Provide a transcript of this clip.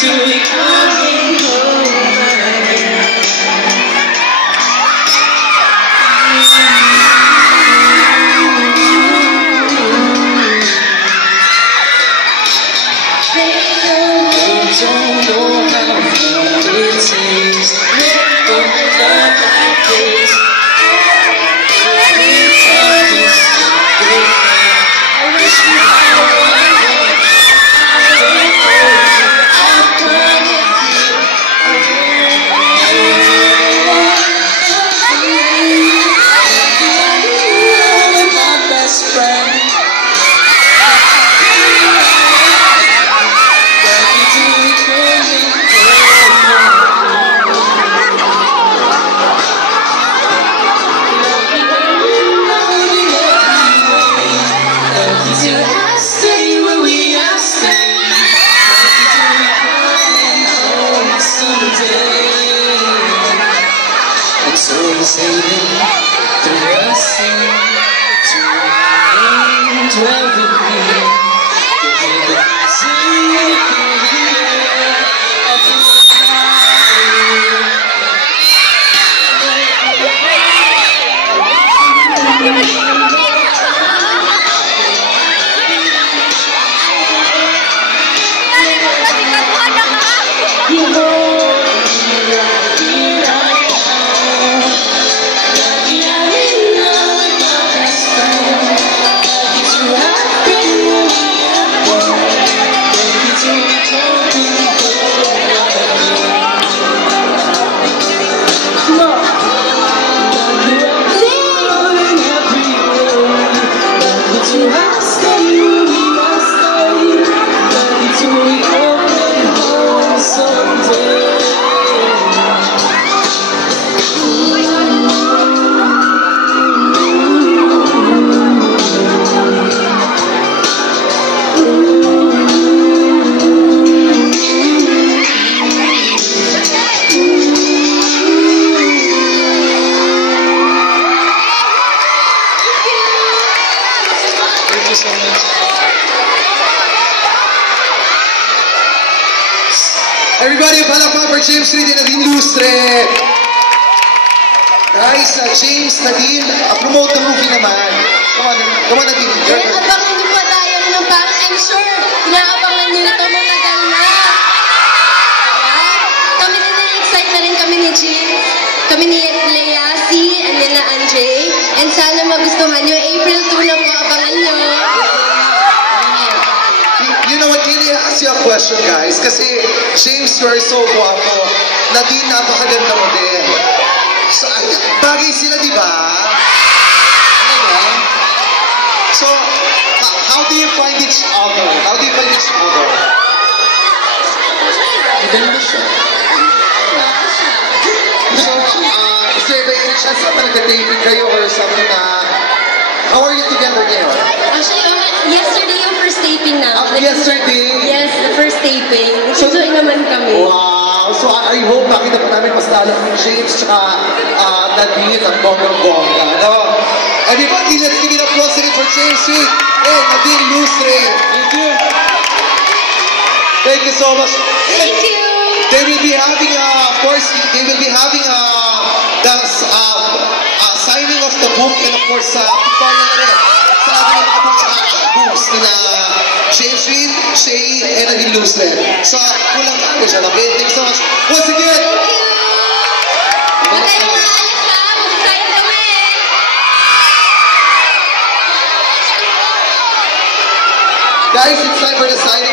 till we coming home again. Don't know how it tastes. Don't love like this. Every time you say goodbye, I wish you had one more. I'll come with you. You're my best friend. Stay where we are staying. Coming home someday. And so we're sailing through the sea to land where we'll be. Together, singing through the air of the sky. Everybody, palakpak for James Reid and Nadine Lustre. Guys, James, Nadine, promote the movie naman. Come on, Nadine. Abangan niyo pa tayo ng parang, I'm sure, inaabangan niyo ito matagal na. Kami din na-excite na rin kami ni James, kami ni Lea C, and nila Anjay. And sana magustuhan niyo. April 2 na po, abangan niyo. You know what, can I ask you a question, guys? Kasi James, you are so guwapo. Nadine, napakaganda mo din. So, bagay sila, di ba? So, how do you find each other? How do you find each other? Maganda siya. So, is there by any chance na nagka-taping kayo or something na... How are you together ngayon? Actually, yesterday yung first taping na. Yesterday? Yes, the first taping. Enjoy naman kami. Wow! So I hope makita pa namin mas lalo ng James tsaka Nadine at bonggang-bongga. No? Everybody, let's give it a applause for James Reid and Nadine Lustre. Thank you. Thank you so much. Thank you! They will be having, of course, they will be having the signing of the book and of course, tutorial na rin sa ating mga books nila James Reid, Shay, and Nadine Lustre. So, kulang tayo siya. Okay? Thank you so much. Once again, Thank you! Huwag kayong maalis ha! Mag-sign kami! guys, it's time for the signing.